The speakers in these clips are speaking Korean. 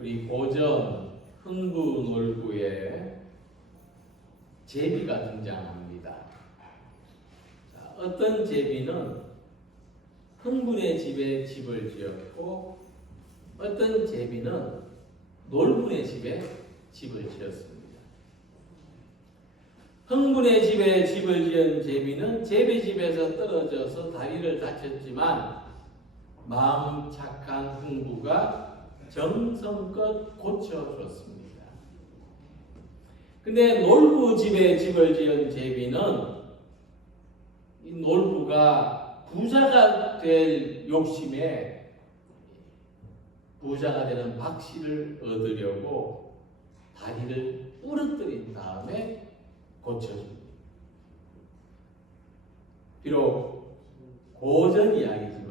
우리 고전 흥부 놀부에 제비가 등장합니다. 자, 어떤 제비는 흥분의 집에 집을 지었고 어떤 제비는 놀분의 집에 집을 지었습니다. 흥분의 집에 집을 지은 제비는 제비 집에서 떨어져서 다리를 다쳤지만 마음 착한 흥부가 정성껏 고쳐줬습니다. 근데 놀부 집에 집을 지은 제비는 이 놀부가 부자가 될 욕심에 부자가 되는 박씨를 얻으려고 다리를 부러뜨린 다음에 고쳐줍니다. 비록 고전 이야기지만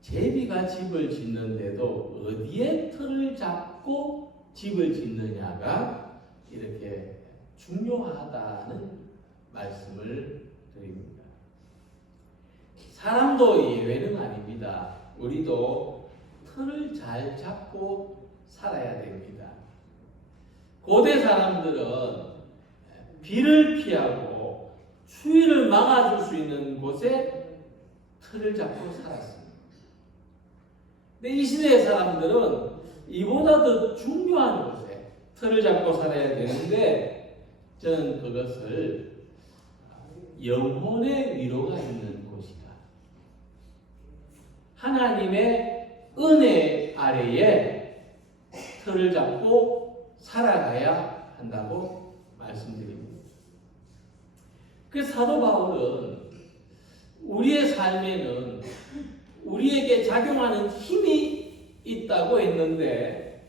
제비가 집을 짓는데도 어디에 틀을 잡고 집을 짓느냐가 이렇게 중요하다는 말씀을 드립니다. 사람도 예외는 아닙니다. 우리도 틀을 잘 잡고 살아야 됩니다. 고대 사람들은 비를 피하고 추위를 막아줄 수 있는 곳에 틀을 잡고 살았습니다. 근데 이 시대의 사람들은 이보다 더 중요한 곳에 틀을 잡고 살아야 되는데 저는 그것을 영혼의 위로가 있는 곳이다. 하나님의 은혜 아래에 틀을 잡고 살아가야 한다고 말씀드립니다. 그 사도 바울은 우리의 삶에는 우리에게 작용하는 힘이 있다고 했는데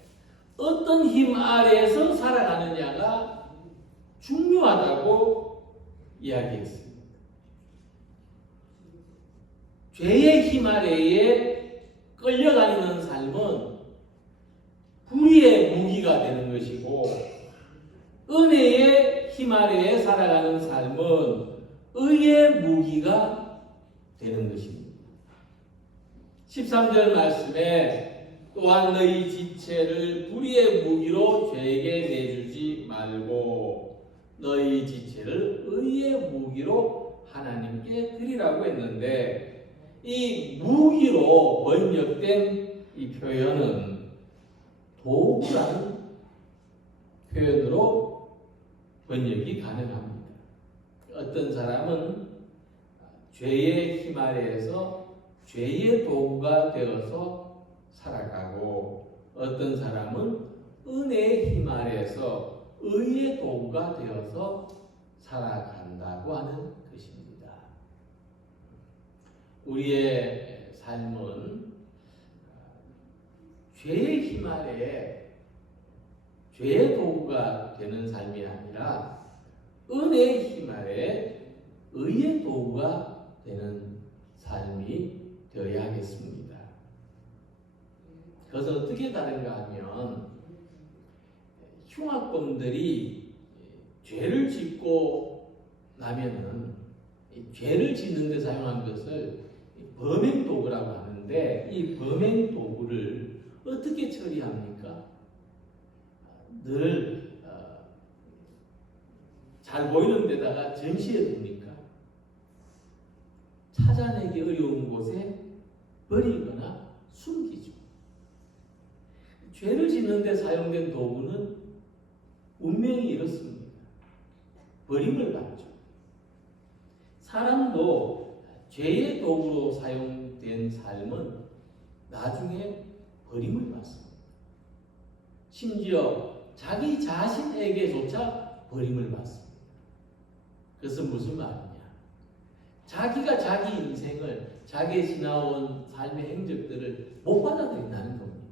어떤 힘 아래에서 살아가느냐가 중요하다고 이야기했습니다. 죄의 힘 아래에 끌려다니는 삶은 불의의 무기가 되는 것이고 은혜의 힘 아래에 살아가는 삶은 의의 무기가 되는 것입니다. 13절 말씀에 또한 너희 지체를 불의의 무기로 죄에게 내주지 말고 너희 지체를 의의 무기로 하나님께 드리라고 했는데 이 무기로 번역된 이 표현은 도구라는 표현으로 번역이 가능합니다. 어떤 사람은 죄의 힘 아래에서 죄의 도구가 되어서 살아가고 어떤 사람은 은혜의 힘 아래에서 의의 도구가 되어서 살아간다고 하는 것입니다. 우리의 삶은 죄의 힘 아래에 죄의 도구가 되는 삶이 아니라 은혜의 힘 아래에 의의 도구가 되는 삶이 되어야 하겠습니다. 그것은 어떻게 다른가 하면 흉악범들이 죄를 짓고 나면은 죄를 짓는 데 사용한 것을 범행 도구라고 하는데 이 범행 도구를 어떻게 처리합니까? 늘 잘 보이는 데다가 전시해 둡니까? 찾아내기 어려운 곳에 버리거나 숨기죠. 죄를 짓는 데 사용된 도구는 운명이 이렇습니다. 버림을 받죠. 사람도 죄의 도구로 사용된 삶은 나중에 버림을 받습니다. 심지어 자기 자신에게조차 버림을 받습니다. 그것은 무슨 말이냐? 자기가 자기 인생을 자기의 지나온 삶의 행적들을 못 받아들인다는 겁니다.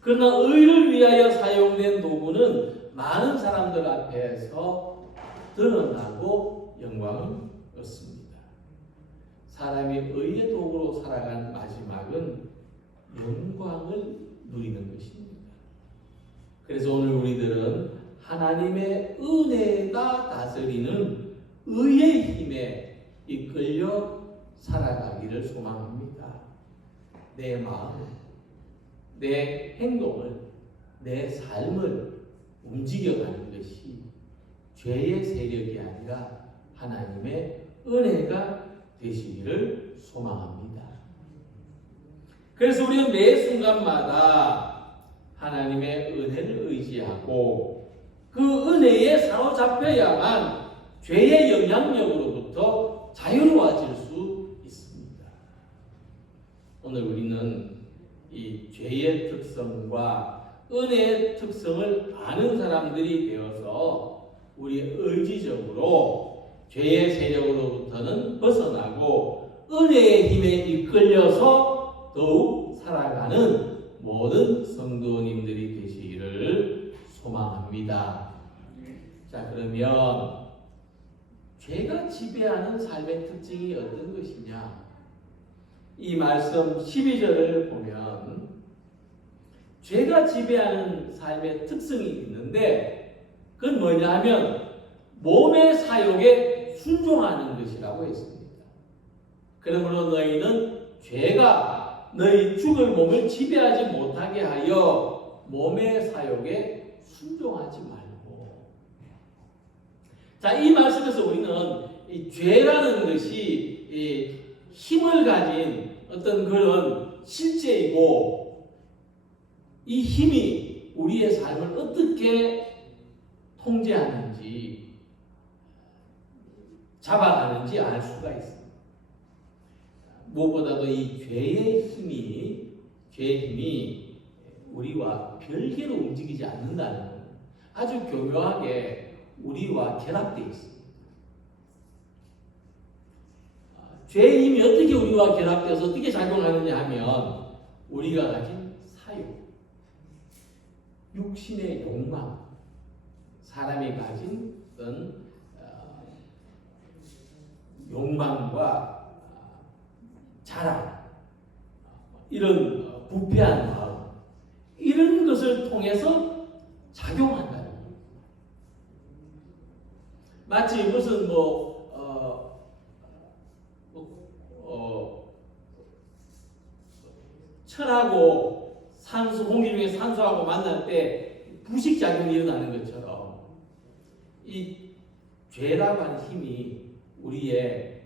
그러나 의를 위하여 사용된 도구는 많은 사람들 앞에서 드러나고 영광을 얻습니다. 사람이 의의 도구로 살아간 마지막은 영광을 누리는 것입니다. 그래서 오늘 우리들은 하나님의 은혜가 다스리는 의의 힘에 이끌려 살아가기를 소망합니다. 내 마음, 내 행동을, 내 삶을 움직여가는 것이 죄의 세력이 아니라 하나님의 은혜가 되시기를 소망합니다. 그래서 우리는 매 순간마다 하나님의 은혜를 의지하고 그 은혜에 사로잡혀야만 죄의 영향력으로부터 자유로워질 수 있습니다. 오늘 우리는 이 죄의 특성과 은혜의 특성을 아는 사람들이 되어서 우리 의지적으로 죄의 세력으로부터는 벗어나고 은혜의 힘에 이끌려서 더욱 살아가는 모든 성도님들이 되시기를 소망합니다. 자, 그러면 죄가 지배하는 삶의 특징이 어떤 것이냐? 이 말씀 12절을 보면 죄가 지배하는 삶의 특성이 있는데 그건 뭐냐 하면 몸의 사욕에 순종하는 것이라고 했습니다. 그러므로 너희는 죄가 너희 죽을 몸을 지배하지 못하게 하여 몸의 사욕에 순종하지 말고. 자, 이 말씀에서 우리는 이 죄라는 것이 이 힘을 가진 어떤 그런 실제이고 이 힘이 우리의 삶을 어떻게 통제하는지 잡아가는지 알 수가 있습니다. 무엇보다도 이 죄의 힘이 우리와 별개로 움직이지 않는다는 아주 교묘하게 우리와 결합되어 있습니다. 죄의 힘이 어떻게 우리와 결합되어서 어떻게 작용하느냐 하면 우리가 가진 사욕, 육신의 욕망, 사람이 가진 어떤 욕망과 자랑, 이런 부패한 마음, 이런 것을 통해서 작용한다는 거예요. 마치 무슨 철하고 산소, 공기 중에 산소하고 만날 때 부식작용이 일어나는 것처럼 이 죄라고 하는 힘이 우리의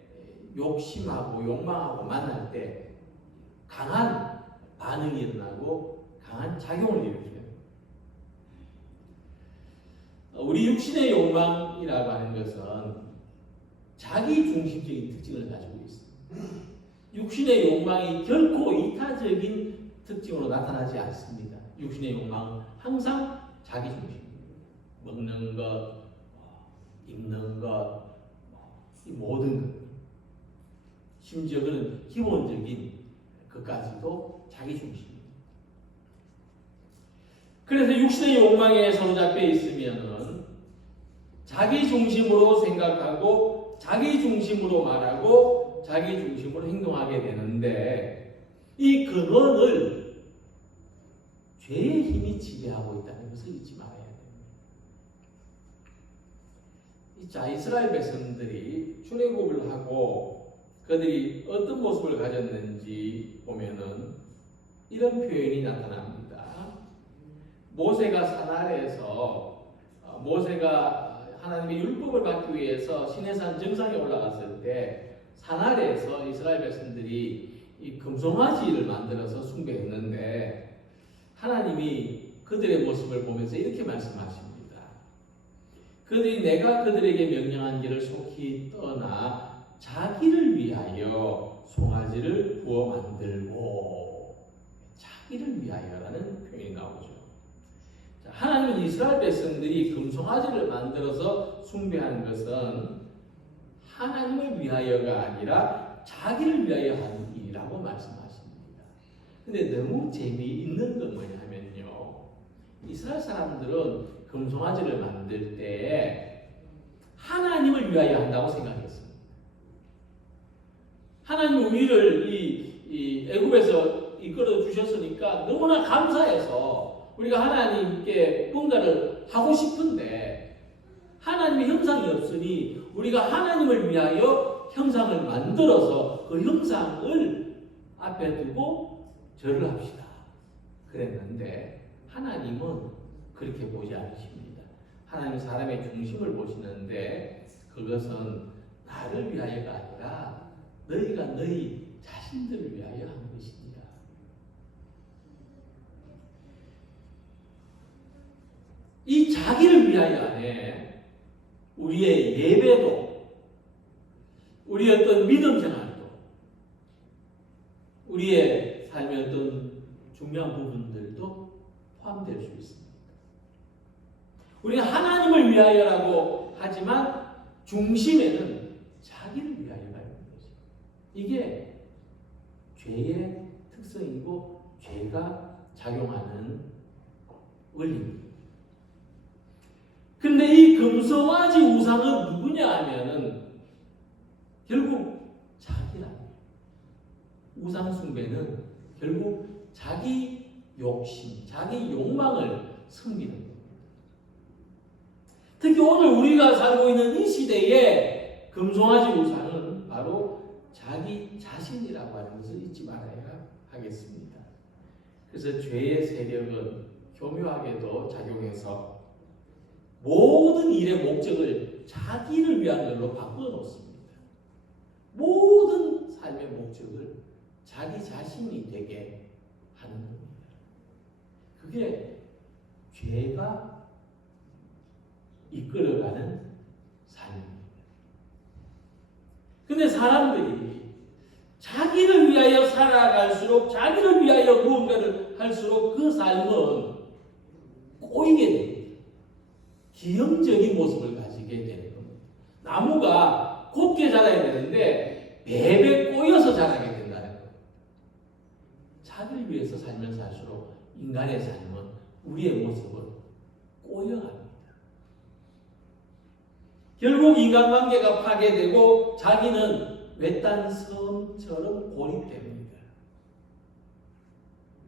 욕심하고 욕망하고 만날 때 강한 반응이 일어나고 강한 작용을 일으켜요. 우리 육신의 욕망이라고 하는 것은 자기 중심적인 특징을 가지고 있습니다. 육신의 욕망이 결코 이타적인 특징으로 나타나지 않습니다. 육신의 욕망은 항상 자기 중심입니다. 먹는 것, 입는 것, 이 모든 것, 심지어 그런 기본적인 것까지도 자기 중심입니다. 그래서 육신의 욕망에 사로잡혀 있으면은 자기 중심으로 생각하고 자기 중심으로 말하고 자기 중심으로 행동하게 되는데 이 근원을 죄의 힘이 지배하고 있다는 것을 잊지 말아야 됩니다. 자, 이스라엘 백성들이 출애굽을 하고 그들이 어떤 모습을 가졌는지 보면은 이런 표현이 나타납니다. 모세가 산 아래에서 모세가 하나님의 율법을 받기 위해서 시내산 정상에 올라갔을 때 산 아래에서 이스라엘 백성들이 이 금송아지를 만들어서 숭배했는데 하나님이 그들의 모습을 보면서 이렇게 말씀하십니다. 그들이 내가 그들에게 명령한 길을 속히 떠나 자기를 위하여 송아지를 구워 만들고, 자기를 위하여라는 표현이 나오죠. 하나님은 이스라엘 백성들이 금송아지를 만들어서 숭배하는 것은 하나님을 위하여가 아니라 자기를 위하여 하는 일이라고 말씀하십니다. 근데 너무 재미있는 건 뭐냐면요, 이스라엘 사람들은 금송아지를 만들 때 하나님을 위하여 한다고 생각했습니다. 하나님 우리를 이 애굽에서 이끌어 주셨으니까 너무나 감사해서 우리가 하나님께 뭔가를 하고 싶은데 하나님의 형상이 없으니 우리가 하나님을 위하여 형상을 만들어서 그 형상을 앞에 두고 절을 합시다. 그랬는데 하나님은 그렇게 보지 않으십니다. 하나님은 사람의 중심을 보시는데 그것은 나를 위하여가 아니라 너희가 너희 자신들을 위하여 하는 것입니다. 이 자기를 위하여 안에 우리의 예배도, 우리의 어떤 믿음 생활도, 우리의 삶의 어떤 중요한 부분들도 포함될 수 있습니다. 우리가 하나님을 위하여라고 하지만 중심에는 자기를 위하여가 있는 거죠. 이게 죄의 특성이고 죄가 작용하는 원리입니다. 근데 이 금송아지 우상은 누구냐 하면은 결국 자기라. 우상 숭배는 결국 자기 욕심, 자기 욕망을 섬기는 겁니다. 특히 오늘 우리가 살고 있는 이 시대에 금송아지 우상은 바로 자기 자신이라고 하는 것을 잊지 말아야 하겠습니다. 그래서 죄의 세력은 교묘하게도 작용해서 모든 일의 목적을 자기를 위한 걸로 바꾸어 놓습니다. 모든 삶의 목적을 자기 자신이 되게 하는 겁니다. 그게 죄가 이끌어가는 삶입니다. 근데 사람들이 자기를 위하여 살아갈수록, 자기를 위하여 무언가를 할수록 그 삶은 꼬이게 됩니다. 기형적인 모습을 가지게 되는 겁니다. 나무가 곱게 자라야 되는데 베베 꼬여서 자라게 된다는 거예요. 자기를 위해서 살면 살수록 인간의 삶은, 우리의 모습은 꼬여갑니다. 결국 인간관계가 파괴되고 자기는 외딴 섬처럼 고립됩니다.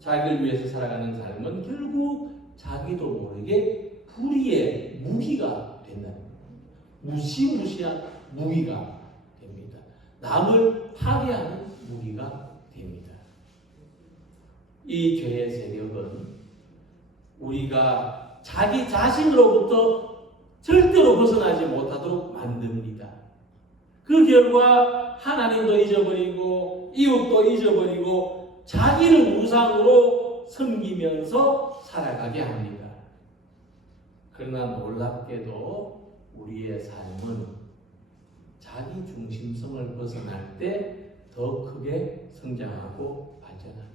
자기를 위해서 살아가는 삶은 결국 자기도 모르게 불의의 무기가 된다는 겁니다. 무시무시한 무기가 됩니다. 남을 파괴하는 무기가 됩니다. 이 죄의 세력은 우리가 자기 자신으로부터 절대로 벗어나지 못하도록 만듭니다. 그 결과 하나님도 잊어버리고 이웃도 잊어버리고 자기를 우상으로 섬기면서 살아가게 합니다. 그러나 놀랍게도 우리의 삶은 자기 중심성을 벗어날 때 더 크게 성장하고 발전합니다.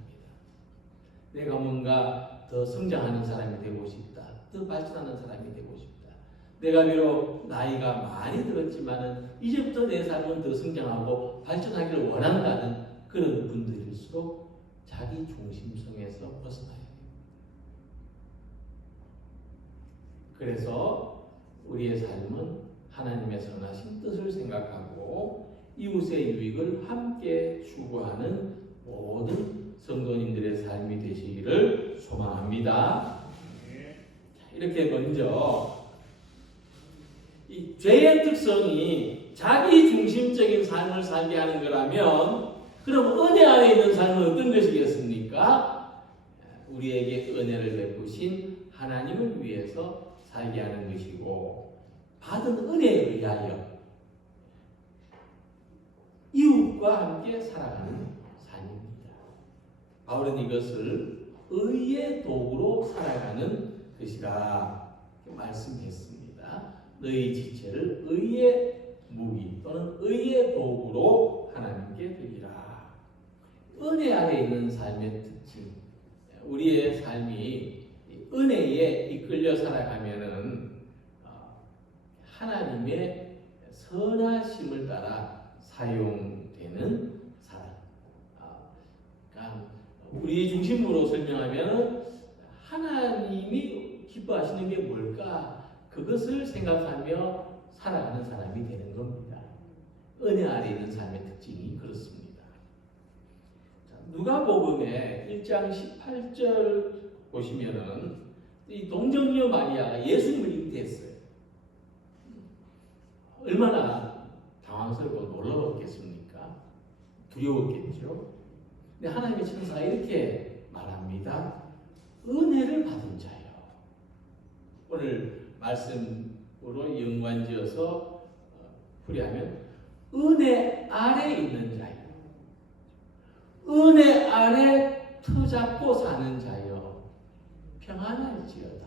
내가 뭔가 더 성장하는 사람이 되고 싶다. 더 발전하는 사람이 되고 싶다. 내가 비록 나이가 많이 들었지만은 이제부터 내 삶은 더 성장하고 발전하기를 원한다는 그런 분들일수록 자기 중심성에서 벗어나야 됩니다. 그래서 우리의 삶은 하나님의 선하신 뜻을 생각하고 이웃의 유익을 함께 추구하는 모든 성도님들의 삶이 되시기를 소망합니다. 이렇게 먼저 이 죄의 특성이 자기 중심적인 삶을 살게 하는 거라면 그럼 은혜 안에 있는 삶은 어떤 것이겠습니까? 우리에게 은혜를 베푸신 하나님을 위해서 살게 하는 것이고 받은 은혜에 의하여 이웃과 함께 살아가는 삶입니다. 바울은 이것을 의의 도구로 살아가는 것이라 말씀했습니다. 너희 지체를 의의 무기 또는 의의 도구로 하나님께 드리라. 은혜 아래 있는 삶의 특징, 우리의 삶이 은혜에 이끌려 살아가면은 하나님의 선하심을 따라 사용되는 사람. 그러니까 우리 중심으로 설명하면 하나님이 기뻐하시는 게 뭘까? 그것을 생각하며 살아가는 사람이 되는 겁니다. 은혜 아래 있는 삶의 특징이 그렇습니다. 누가복음의 1장 18절 보시면은 이 동정녀 마리아가 예수님을 잉태했어요. 얼마나 당황스럽고 놀라웠겠습니까? 두려웠겠죠. 근데 하나님의 천사가 이렇게 말합니다. 은혜를 받은 자요. 오늘 말씀으로 연관지어서 풀이하면 은혜 아래 있는 자요. 은혜 아래 터잡고 사는 자요. 평안할지어다.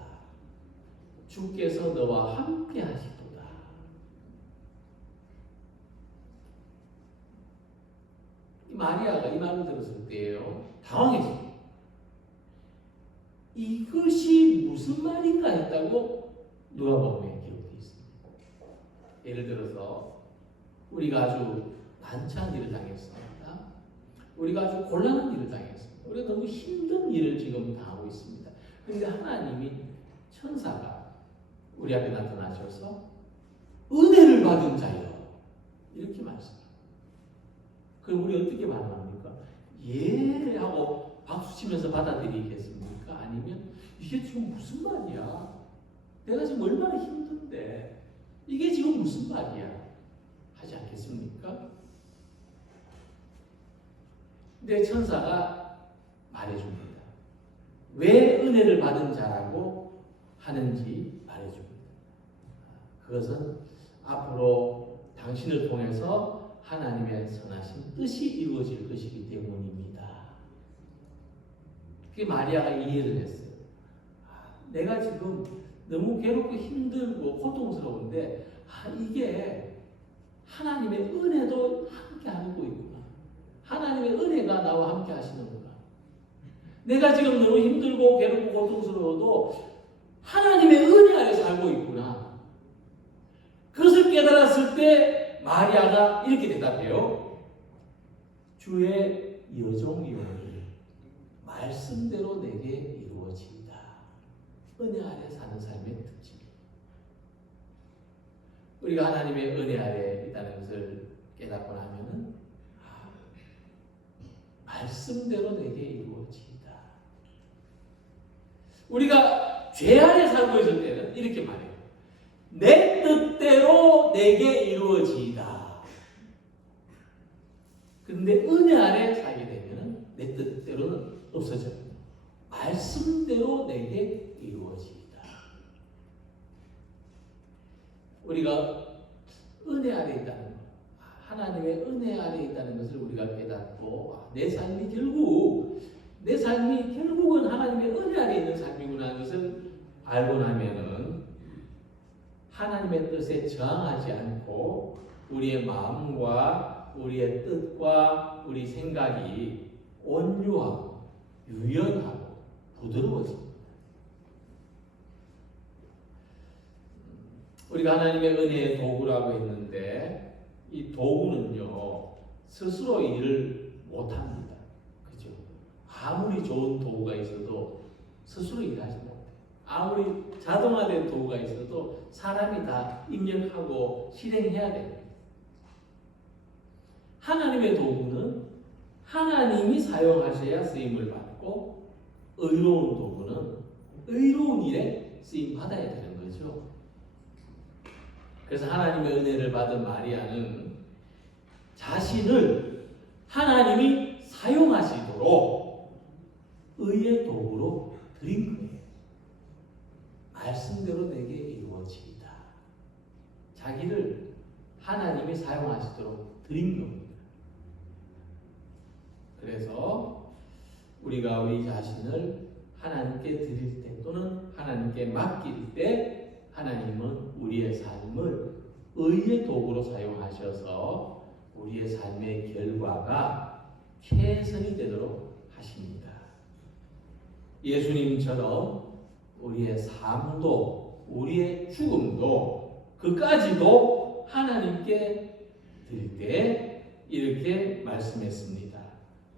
주께서 너와 함께 하시도다. 마리아가 이 말을 들었을 때예요. 당황했어요. 이것이 무슨 말인가 했다고 누가복음에 기록되어 있습니다. 예를 들어서 우리가 아주 난처한 일을 당했습니다. 우리가 아주 곤란한 일을 당했습니다. 우리가 너무 힘든 일을 지금 당하고 있습니다. 그런데 하나님이 천사가 우리 앞에 나타나셔서 은혜를 받은 자여 이렇게 말씀합니다. 그럼 우리 어떻게 반응합니까? 예 하고 박수치면서 받아들이겠습니까? 아니면 이게 지금 무슨 말이야? 내가 지금 얼마나 힘든데 이게 지금 무슨 말이야? 하지 않겠습니까? 근데 천사가 말해줍니다. 왜 은혜를 받은 자라고 하는지 말해줍니다. 그것은 앞으로 당신을 통해서 하나님의 선하신 뜻이 이루어질 것이기 때문입니다. 그게 마리아가 이해를 했어요. 내가 지금 너무 괴롭고 힘들고 고통스러운데 이게 하나님의 은혜도 함께 하고 있구나. 하나님의 은혜가 나와 함께 하시는구나. 내가 지금 너무 힘들고 괴롭고 고통스러워도 하나님의 은혜 아래 살고 있구나. 그것을 깨달았을 때 마리아가 이렇게 대답해요. 주의 여종이오니 말씀대로 내게 이루어지이다. 은혜 아래 사는 삶의 특징. 우리가 하나님의 은혜 아래 있다는 것을 깨닫고 나면은 말씀대로 내게 이루어지이다. 우리가 죄 아래 살고 있을 때는 이렇게 말해요. 내 뜻대로 내게 이루어지이다. 그런데 은혜 아래 살게 되면 내 뜻대로는 없어져요. 말씀대로 내게 이루어지이다. 우리가 은혜 아래 있다는 것, 하나님의 은혜 아래 있다는 것을 우리가 깨닫고 내 삶이 결국은 하나님의 은혜 아래 있는 삶이구나 하는 것을 알고 나면은 하나님의 뜻에 저항하지 않고 우리의 마음과 우리의 뜻과 우리 생각이 온유하고 유연하고 부드러워집니다. 우리가 하나님의 은혜의 도구라고 했는데 이 도구는요 스스로 일을 못합니다. 그죠? 아무리 좋은 도구가 있어도 스스로 일하지 못해요. 아무리 자동화된 도구가 있어도 사람이 다 입력하고 실행해야 됩니다. 하나님의 도구는 하나님이 사용하셔야 쓰임을 받고 의로운 도구는 의로운 일에 쓰임 받아야 되는 거죠. 그래서 하나님의 은혜를 받은 마리아는 자신을 하나님이 사용하시도록 의의 도구로 드린 거예요. 말씀대로 내게 이루어지이다. 자기를 하나님이 사용하시도록 드린 겁니다. 그래서 우리가 우리 자신을 하나님께 드릴 때 또는 하나님께 맡길 때 하나님은 우리의 삶을 의의 도구로 사용하셔서 우리의 삶의 결과가 최선이 되도록 하십니다. 예수님처럼 우리의 삶도 우리의 죽음도 그까지도 하나님께 드릴 때 이렇게 말씀했습니다.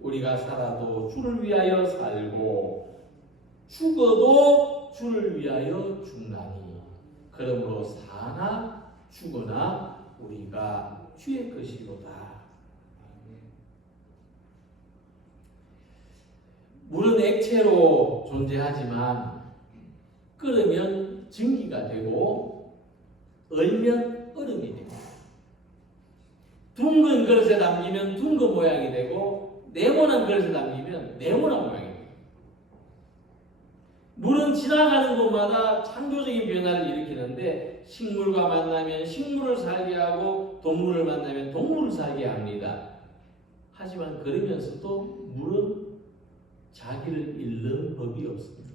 우리가 살아도 주를 위하여 살고 죽어도 주를 위하여 죽나니 그러므로 사나 죽으나 우리가 주의 것이로다. 물은 액체로 존재하지만 끓으면 증기가 되고 얼면 얼음이 됩니다. 둥근 그릇에 담기면 둥근 모양이 되고 네모난 그릇에 담기면 네모난 모양이 됩니다. 물은 지나가는 곳마다 창조적인 변화를 일으키는데 식물과 만나면 식물을 살게 하고 동물을 만나면 동물을 살게 합니다. 하지만 그러면서도 물은 자기를 잃는 법이 없습니다.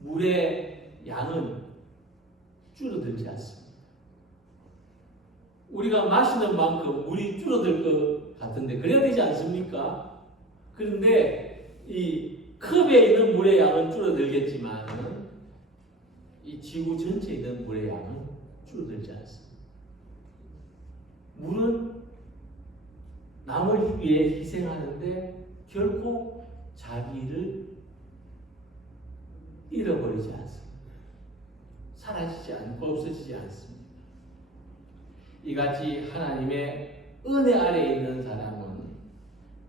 물의 양은 줄어들지 않습니다. 우리가 마시는 만큼 물이 줄어들 것 같은데 그래야 되지 않습니까? 그런데 이 컵에 있는 물의 양은 줄어들겠지만 이 지구 전체에 있는 물의 양은 줄어들지 않습니다. 물은 남을 위해 희생하는데 결코 자기를 잃어버리지 않습니다. 사라지지 않고 없어지지 않습니다. 이같이 하나님의 은혜 아래에 있는 사람은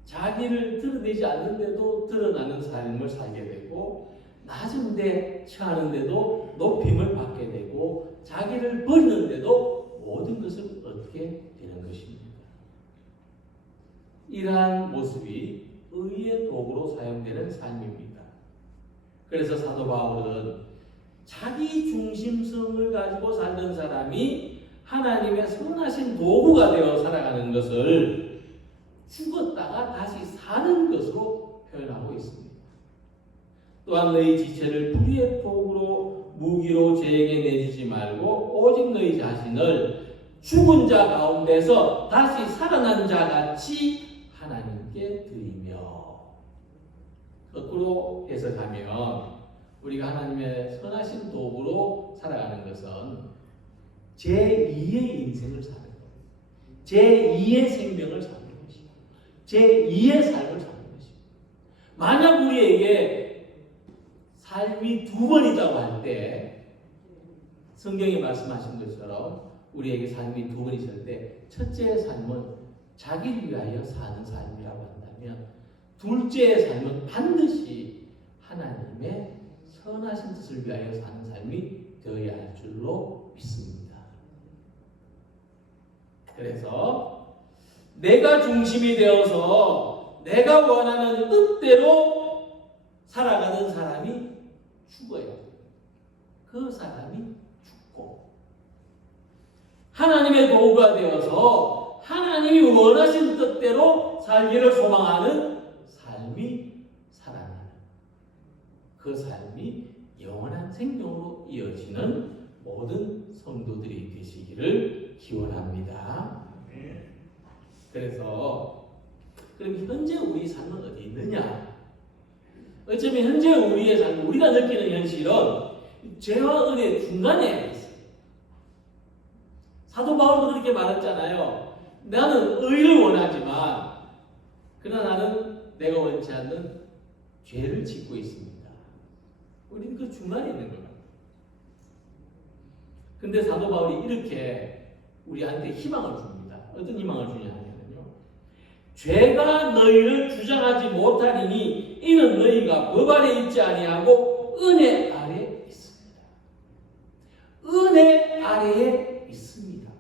자기를 드러내지 않는데도 드러나는 삶을 살게 되고 낮은 데 처하는데도 높임을 받게 되고 자기를 버리는데도 모든 것을 얻게 되는 것입니다. 이러한 모습이 의의 도구로 사용되는 삶입니다. 그래서 사도 바울은 자기 중심성을 가지고 살던 사람이 하나님의 선하신 도구가 되어 살아가는 것을 죽었다가 다시 사는 것으로 표현하고 있습니다. 또한 너희 지체를 불의의 도구로 무기로 죄에게 내주지 말고 오직 너희 자신을 죽은 자 가운데서 다시 살아난 자 같이 하나님께 드리며. 거꾸로 해석하면 우리가 하나님의 선하신 도구로 살아가는 것은 제2의 인생을 사는 것, 제2의 생명을 사는 것이고 제2의 삶을 사는 것입니다. 만약 우리에게 삶이 두 번 있다고 할 때 성경이 말씀하신 것처럼 우리에게 삶이 두 번 있을 때 첫째의 삶은 자기를 위하여 사는 삶이라고 한다면 둘째의 삶은 반드시 하나님의 선하신 뜻을 위하여 사는 삶이 되어야 할 줄로 믿습니다. 그래서 내가 중심이 되어서 내가 원하는 뜻대로 살아가는 사람이 죽어요. 그 사람이 죽고 하나님의 도구가 되어서 하나님이 원하신 뜻대로 살기를 소망하는 삶이 살아나는 그 삶이 영원한 생명으로 이어지는 모든 성도들이 되시기를 기원합니다. 그래서 그럼 현재 우리 삶은 어디 있느냐? 어쩌면 현재 우리의 삶, 우리가 느끼는 현실은 죄와 은혜 중간에 있어요. 사도 바울도 그렇게 말했잖아요. 나는 의를 원하지만 그러나 나는 내가 원치 않는 죄를 짓고 있습니다. 우리는 그 중간에 있는 거예요. 근데 사도 바울이 이렇게 우리한테 희망을 줍니다. 어떤 희망을 주냐 하면요. 죄가 너희를 주장하지 못하리니 이는 너희가 법 아래 있지 아니하고 은혜 아래 있습니다. 은혜 아래에 있습니다.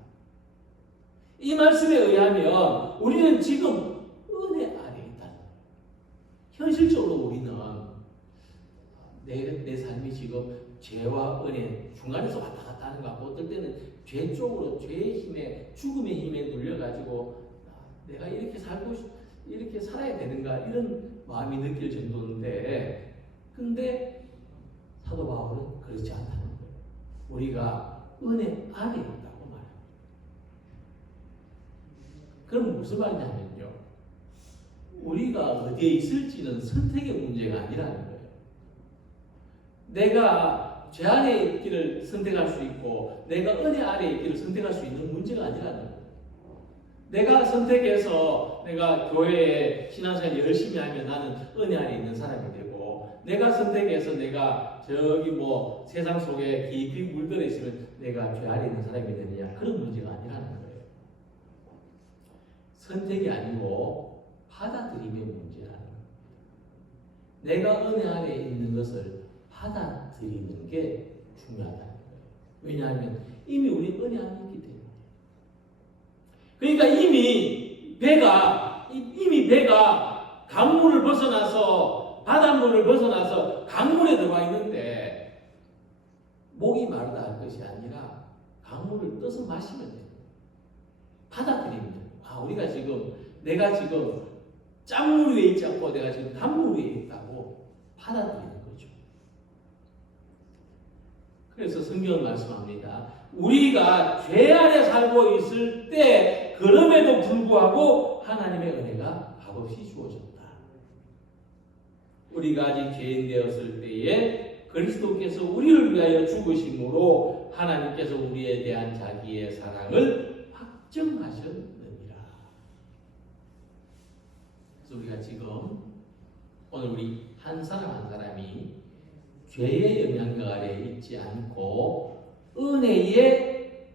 이 말씀에 의하면 우리는 지금 은혜 아래에 있다. 현실적으로 우리는 내 삶이 지금 죄와 은혜 중간에서 왔다 갔다 하는 것 같고 어떨 때는 죄 쪽으로 죄의 힘에 죽음의 힘에 눌려가지고 내가 이렇게 이렇게 살아야 되는가 이런 마음이 느낄 정도인데 근데 사도 바울은 그렇지 않다는 거예요. 우리가 은혜 안에 있다고 말합니다. 그럼 무슨 말이냐면요. 우리가 어디에 있을지는 선택의 문제가 아니라는 거예요. 내가 죄 아래 있기를 선택할 수 있고 내가 은혜 아래 있기를 선택할 수 있는 문제가 아니라는 거예요. 내가 선택해서 내가 교회에 신앙생활 열심히 하면 나는 은혜 아래 있는 사람이 되고 내가 선택해서 내가 저기 세상 속에 깊이 물들어 있으면 내가 죄 아래 있는 사람이 되느냐 그런 문제가 아니라는 거예요. 선택이 아니고 받아들임의 문제라는 거예요. 내가 은혜 아래 있는 것을 받아들이는 게 중요하다는 거예요. 왜냐하면 이미 우리 은혜 안에 있기 때문에. 그러니까 이미 배가 강물을 벗어나서 바닷물을 벗어나서 강물에 목이 마르다 할 것이 아니라 강물을 떠서 마시면 돼요. 받아들이면 돼요. 우리가 지금 내가 지금 짠물 위에 있지 않고 내가 지금 단물 위에 있다고 받아들이는 거죠. 그래서 성경은 말씀합니다. 우리가 죄 아래 살고 있을 때 그럼에도 불구하고 하나님의 은혜가 값없이 주어졌다. 우리가 아직 죄인 되었을 때에 그리스도께서 우리를 위하여 죽으심으로 하나님께서 우리에 대한 자기의 사랑을 확정하셨느니라. 그래서 우리가 지금 오늘 우리 한 사람 한 사람이 죄의 영향력 아래에 있지 않고 은혜의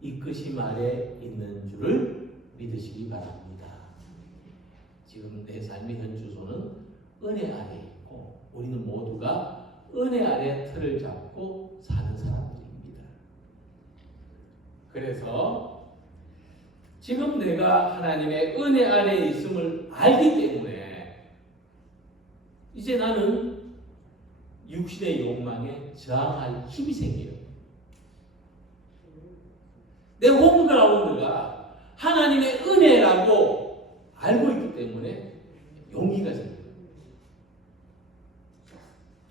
이끄심 아래 있는 줄을 믿으시기 바랍니다. 지금 내 삶의 현 주소는 은혜 아래 있고 우리는 모두가 은혜 아래 틀을 잡고 사는 사람들입니다. 그래서 지금 내가 하나님의 은혜 아래 있음을 알기 때문에 이제 나는 육신의 욕망에 저항할 힘이 생겨요. 내 홈그라운드가 하나님의 은혜라고 알고 있기 때문에 용기가 생겨요.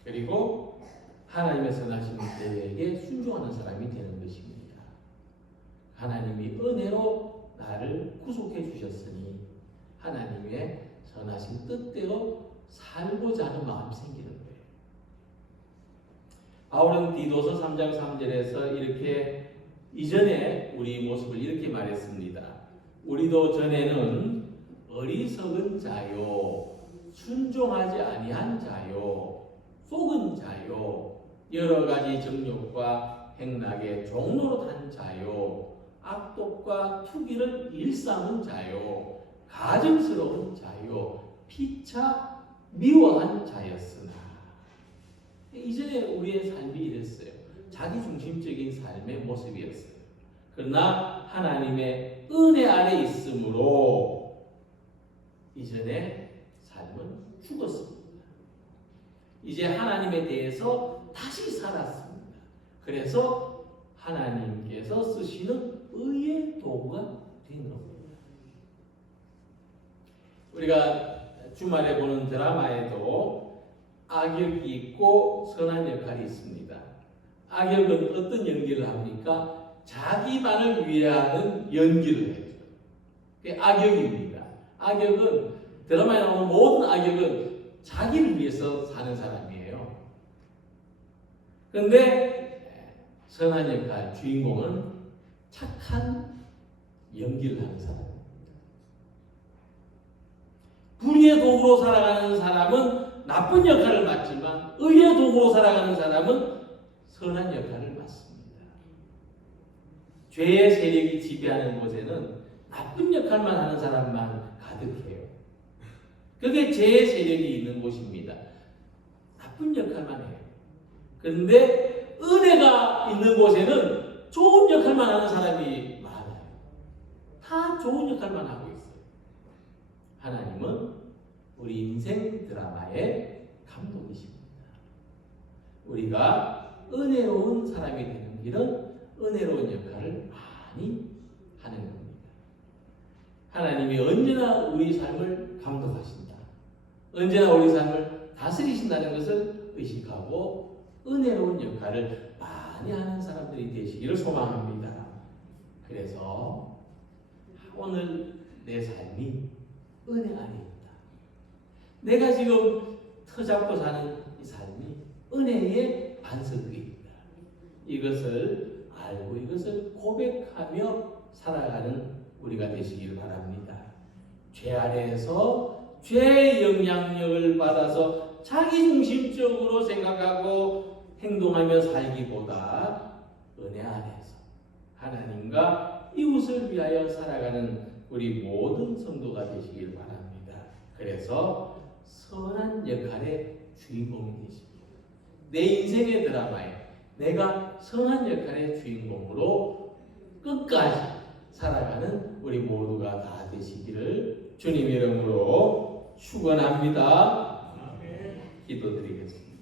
그리고 하나님의 선하신 계획에 순종하는 사람이 되는 것입니다. 하나님이 은혜로 나를 구속해 주셨으니 하나님의 선하신 뜻대로 살고자 하는 마음이 생기는 거예요. 바울은 디도서 3장 3절에서 이렇게 이전에 우리 모습을 이렇게 말했습니다. 우리도 전에는 어리석은 자요, 순종하지 아니한 자요, 속은 자요, 여러 가지 정욕과 행락의 종로로 탄 자요, 악독과 투기를 일삼은 자요, 가증스러운 자요, 피차 미워한 자였으나. 이전에 우리의 삶이 이랬어요. 자기중심적인 삶의 모습이었어요. 그러나 하나님의 은혜 아래 있으므로 이전의 삶은 죽었습니다. 이제 하나님에 대해서 다시 살았습니다. 그래서 하나님께서 쓰시는 의의 도구가 된 겁니다. 우리가 주말에 보는 드라마에도 악역이 있고 선한 역할이 있습니다. 악역은 어떤 연기를 합니까? 자기만을 위하는 연기를 해요. 그게 악역입니다. 악역은 드라마에 나오는 모든 악역은 자기를 위해서 사는 사람이에요. 그런데 선한 역할, 주인공은 착한 연기를 하는 사람입니다. 불의의 도구로 살아가는 사람은 나쁜 역할을 맡지만 의의 도구로 살아가는 사람은 선한 역할을 맡습니다. 죄의 세력이 지배하는 곳에는 나쁜 역할만 하는 사람만 가득해요. 그게 죄의 세력이 있는 곳입니다. 나쁜 역할만 해요. 그런데 은혜가 있는 곳에는 좋은 역할만 하는 사람이 많아요. 다 좋은 역할만 하고 있어요. 하나님은 우리 인생 드라마의 감독이십니다. 우리가 은혜로운 사람이 되는 길은 은혜로운 역할을 많이 하는 겁니다. 하나님이 언제나 우리 삶을 감독하신다. 언제나 우리 삶을 다스리신다는 것을 의식하고 은혜로운 역할을 많이 하는 사람들이 되시기를 소망합니다. 그래서 오늘 내 삶이 은혜 안에 있다. 내가 지금 터잡고 사는 이 삶이 은혜의 반석 위에 있다. 이것을 알고 이것을 고백하며 살아가는 우리가 되시길 바랍니다. 죄 아래에서 죄의 영향력을 받아서 자기중심적으로 생각하고 행동하며 살기보다 은혜 안에서 하나님과 이웃을 위하여 살아가는 우리 모든 성도가 되시길 바랍니다. 그래서 선한 역할의 주인공이 되십니다. 내 인생의 드라마에 내가 선한 역할의 주인공으로 끝까지 살아가는 우리 모두가 다 되시기를 주님의 이름으로 축원합니다. 기도드리겠습니다.